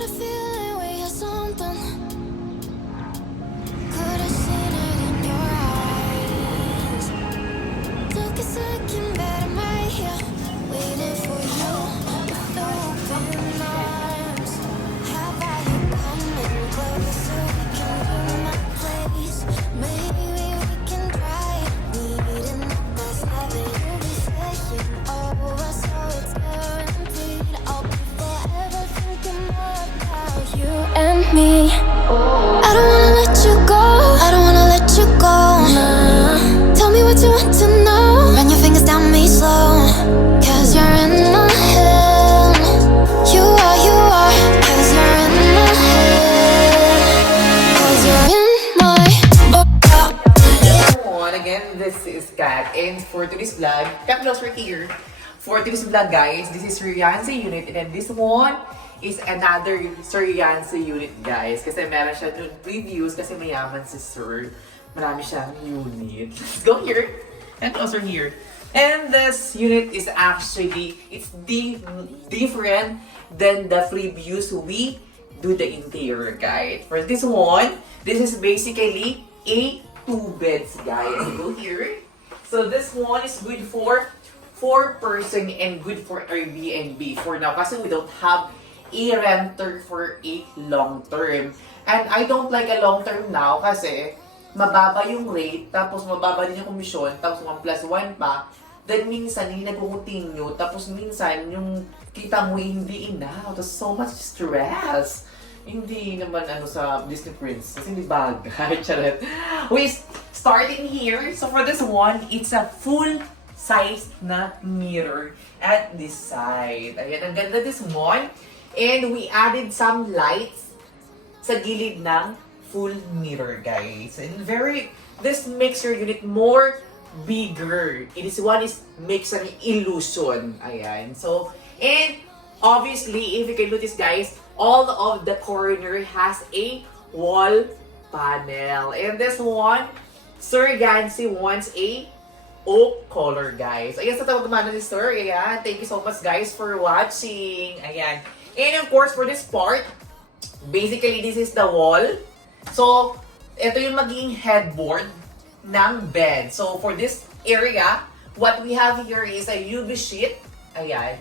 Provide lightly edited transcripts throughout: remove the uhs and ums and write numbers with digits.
got a feeling we had something. Could have seen it in your eyes. Took a second, but I'm right here, waiting for you with open arms. How about you coming closer? We can do my place. Maybe we can try it. Meeting up past 11. You'll be saying over, so it's guaranteed. I'll be forever thinking about you and me. I don't wanna let you go. I don't wanna let you go. Nah. Tell me what you want to know. Run your fingers down me slow. Cause you're in my head. You are. Cause you're in my head. Cause you're in my Everyone, again, this is Kat, and for today's vlog, Kat Vlogs right here. For today's vlog, guys, this is Suryansa unit, and then this one is another Suryansa unit, guys. Kasi meron siya dun reviews, kasi mayaman si Sir. Marami siyang unit. Let's go here, and also here. And this unit is actually, it's different than the previews we do the interior, guys. For this one, this is basically a 2 beds, guys. Go here. So this one is good for 4-person and good for Airbnb for now kasi we don't have a renter for a long term. And I don't like a long term now kasi mababa yung rate, tapos mababa din yung komisyon, tapos 1+1 pa. Then minsan hindi nag-continue, tapos minsan yung kita mo hindi enough. Tapos so much stress. Hindi naman sa Disney Princess, hindi bagay. Charot. We starting here. So for this one, it's a full size na mirror at this side. Ayan, ang ganda this one. And we added some lights sa gilid ng full mirror, guys. And this makes your unit more bigger. This one makes an illusion. Ayan. So, and obviously, if you can notice, guys, all of the corner has a wall panel. And this one, Sir Gansi wants a oak color, guys. Ayan, sa tawag naman ni Sir. Ayan, thank you so much, guys, for watching. Ayan. And of course, for this part, basically, this is the wall. So, ito yung magiging headboard ng bed. So, for this area, what we have here is a UV sheet. Ayan.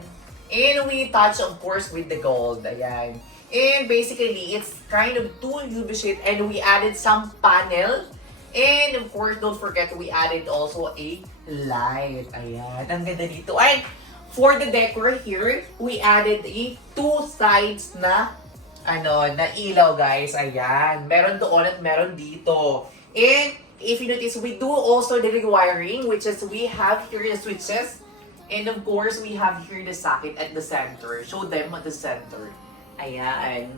And we touch, of course, with the gold. Ayan. And basically, it's kind of 2 UV sheet and we added some panel. And of course, don't forget, we added also a light. Ayan. Ang ganda dito. And for the decor here, we added a 2 sides na na ilaw, guys. Ayan. Meron doon at meron dito. And if you notice, we do also the rewiring, which is we have here the switches. And of course, we have here the socket at the center. Show them at the center. Ayan.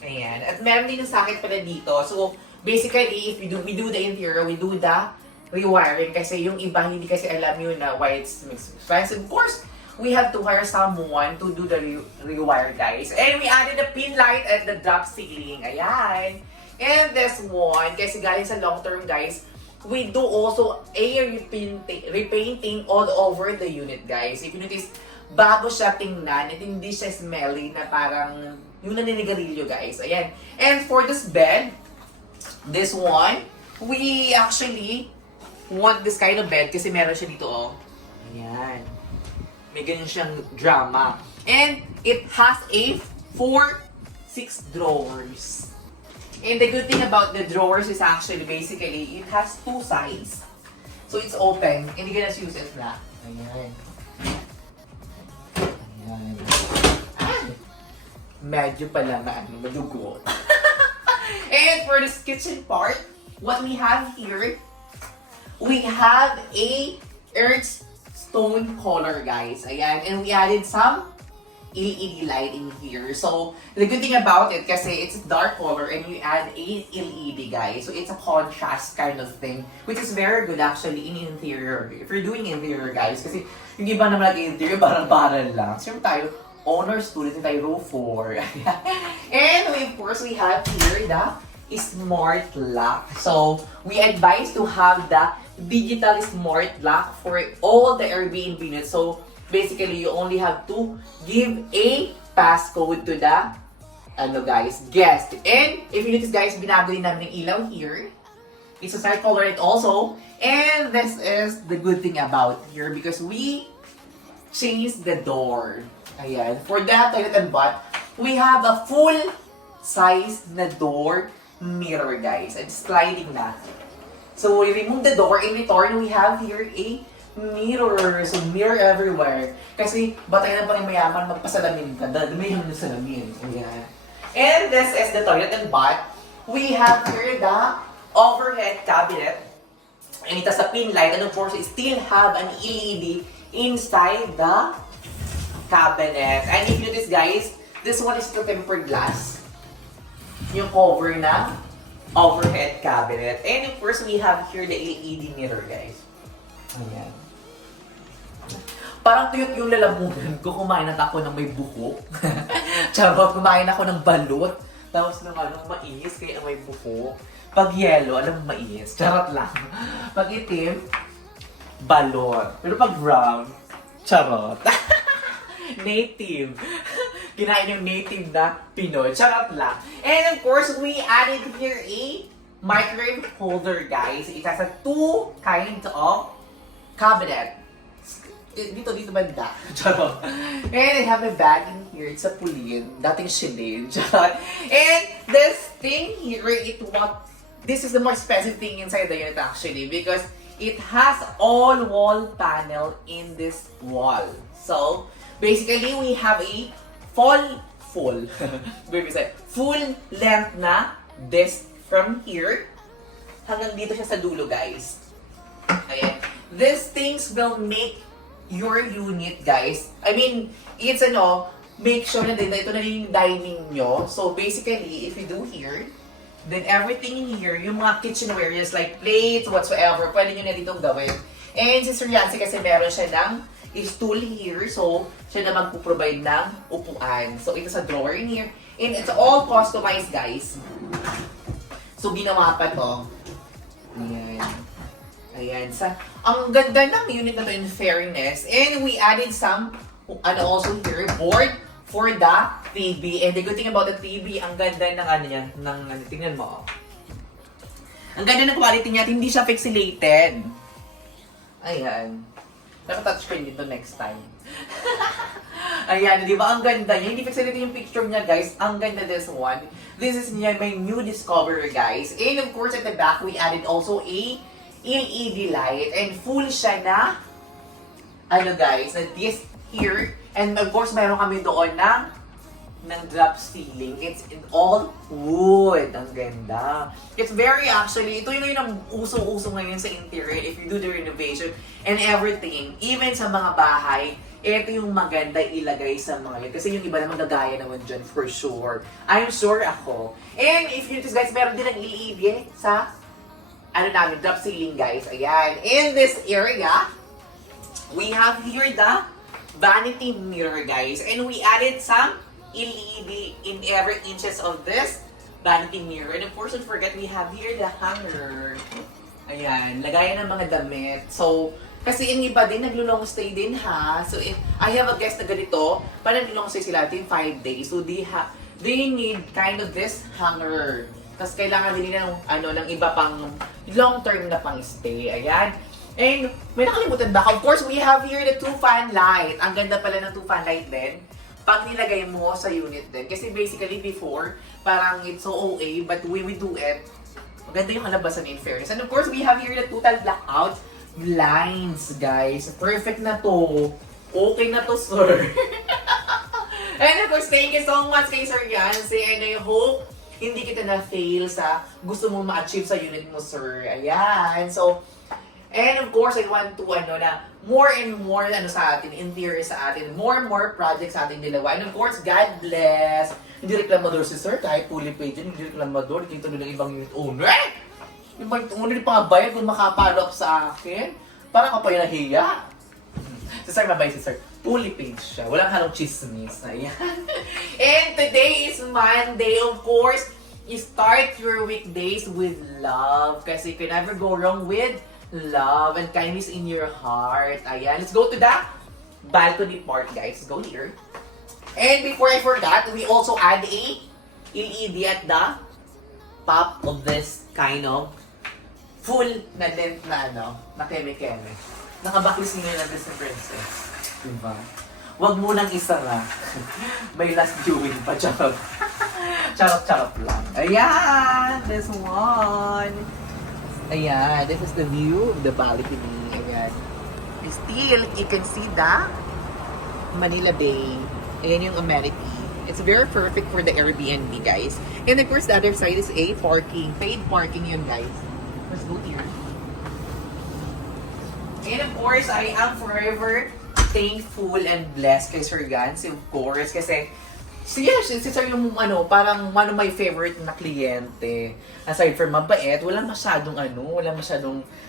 Ayan. At meron din ng socket pala dito. So, basically, if we do the interior, we do the rewiring. Kasi yung iba, hindi kasi alam yun na why it's expensive. Of course, we have to hire someone to do the rewire, guys. And we added a pin light at the drop ceiling. Ayan. And this one, kasi galing sa long term, guys, we do also a repainting all over the unit, guys. If you notice, bago siya tingnan at hindi siya smelly na parang yung naninigarilyo, guys. Ayan. And for this bed, this one, we actually want this kind of bed kasi meron siya dito, oh. Ayan. May ganyan siyang drama. And it has a 6 drawers. And the good thing about the drawers is actually basically it has 2 sides. So it's open. And you can just use it flat. Ayan. Ayan. Medyo pala madugo. And for this kitchen part, what we have here, we have a earth stone color, guys. Ayan. And we added some LED light in here. So, the good thing about it, kasi it's dark color and you add a LED, guys. So, it's a contrast kind of thing, which is very good actually in interior. If you're doing interior, guys, kasi yung iba naman nag-interior, barang-barang lang. Siyempre tayo, honor student, tayo row 4. And of course, we have here the smart lock. So, we advise to have the digital smart lock for all the Airbnb units. So, basically, you only have to give a passcode to the guys, guest. And if you notice guys, binago din namin yung ilaw here. It's a side color light also. And this is the good thing about here because we changed the door. Ayan. For the toilet and bath, we have a full size na door mirror guys. And sliding na. So we remove the door. In return, we have here a mirror. So mirror everywhere. Kasi batay na pang mayaman magpasalamin ka. Dami yung salamin. Ayan. And this is the toilet and bath. We have here the overhead cabinet. And it has a pin light. And of course, it still have an LED inside the cabinet. And if you notice guys, this one is the tempered glass. Yung cover na overhead cabinet. And of course, we have here the LED mirror guys. Ayan. Parang tuyot yung lalamunan ko, kumain at ako ng may buhok. Charot, kumain ako ng balot. Tapos ng mais, kaya may buhok. Pag yellow, alam mo mais. Charot lang. Pag itim, balot. Pero pag brown, charot. Native. Kinain yung native na Pinoy. Charot lang. And of course, we added here a microwave holder, guys. It has a two kinds of cabinet. Dito banda. Charot. And I have a bag in here. It's a pulin. Dating shilin. Charot. And this thing here, this is the more expensive thing inside the unit actually because it has all wall panel in this wall. So, basically, we have a full length na desk from here hanggang dito siya sa dulo, guys. Ayan. These things will make your unit, guys. I mean, it's make sure na ito na yung dining nyo. So, basically, if you do here, then everything in here, yung mga kitchenware, just like plates, whatsoever, pwede nyo na ditong gawin. And si Sir Yancy kasi meron siya ng stool here. So, siya na magpo-provide ng upuan. So, ito sa drawer in here. And it's all customized, guys. So, ginawa pa to. Ayan. Ayan. Ang ganda ng unit na to in fairness. And we added some, also here, board for the TV. And the good thing about the TV, ang ganda ng tingnan mo. Ang ganda ng quality niya, hindi siya pixelated. Ayan. Naka-touchscreen dito next time. Ayan, di ba? Ang ganda niya. Hindi pixelated yung picture niya, guys. Ang ganda this one. This is my new discovery, guys. And of course, at the back, we added also a LED light. And full siya na, guys, na this here. And of course, meron kami doon ng drop ceiling. It's in all wood. Ang ganda. It's very actually, ito yun ang uso-uso ngayon sa interior if you do the renovation and everything. Even sa mga bahay, ito yung maganda ilagay sa mga yun. Kasi yung iba naman gagaya naman dyan for sure. I'm sure ako. And if you notice guys, meron din ng LED sa namin, drop ceiling guys. Ayan. In this area, we have here the vanity mirror guys. And we added some LED in every inches of this vanity mirror. And of course, don't forget, we have here the hanger. Ayan, lagayan ng mga damit. So, kasi yung iba din, naglo-long stay din ha. So, I have a guest na ganito, parang naglo-long stay sila natin 5 days. So, they need kind of this hanger. Tapos, kailangan din nila ng iba pang long-term na pang stay. Ayan. And, may nakalimutan ba? Of course, we have here the 2-fan light. Ang ganda pala ng 2-fan light din. Pag nilagay mo sa unit din. Kasi basically before, parang it's so OA, but we do it. Maganda yung kalabasan in fairness. And of course, we have here the total blackout blinds, guys. Perfect na to. Okay na to, sir. And of course, thank you so much kay Sir Yancy. And I hope hindi kita na-fail sa gusto mong ma-achieve sa unit mo, sir. Ayan. So, and of course, I want to na more and more sa atin, interior sa atin, more and more projects sa ating dalawa. And of course, God bless. Hindi reklamador si sir, kahit fully paid yun, hindi reklamador. Dito nila ibang unit owner. Yung unit owner, pa bayad kung makapalo up sa akin. Parang ka pa yung nahiya. Si sir, mabay si sir. Fully paid siya. Walang halong chismis. Ayan. And today is Monday, of course. You start your weekdays with love. Kasi you can never go wrong with love and kindness in your heart. Ayan. Let's go to the balcony part, guys. Let's go here. And before I forgot, we also add a LED at the top of this kind of full na dent na na keme-keme. Nakabaklis nyo na Disney Princess. Diba? Huwag mo nang isara. May last viewing pa, charot. Charot lang. Ayan! This one! Ayan, this is the view of the balcony. Ayan. Still, you can see the Manila Bay. Ayan yung amenity. It's very perfect for the Airbnb, guys. And of course, the other side is a parking. Paid parking yun, guys. Let's go here. And of course, I am forever thankful and blessed kay Sir Gans, of course. Kasi, si Sir yung parang one of my favorite na kliyente. Aside from mabait, wala masyadong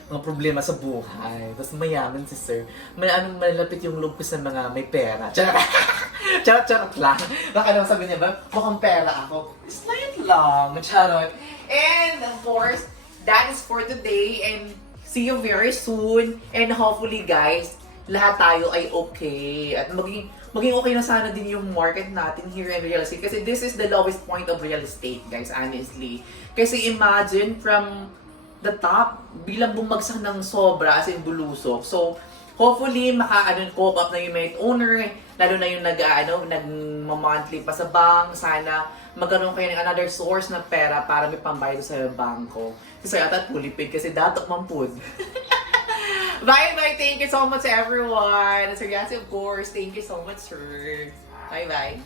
mga problema sa buhay. Tapos mayaman si Sir. Malapit yung loob ko sa mga may pera. Charot lang. Baka naman sabi niya ba, mukhang pera ako. Slight lang. Charot. And of course, that is for today. And see you very soon. And hopefully guys, lahat tayo ay okay. At maging okay na sana din yung market natin here in real estate. Kasi this is the lowest point of real estate, guys, honestly. Kasi imagine from the top, bilang bumagsak ng sobra, as in bulusok. So, hopefully, cope up na yung may owner, lalo na yung nag-monthly pa sa bank. Sana magkaroon kayo ng another source na pera para may pambayad sa bangko. Kasi atat pulipid kasi datok man po. Bye-bye. Thank you so much, everyone. Sir Yasi, of course. Thank you so much, sir. Bye-bye.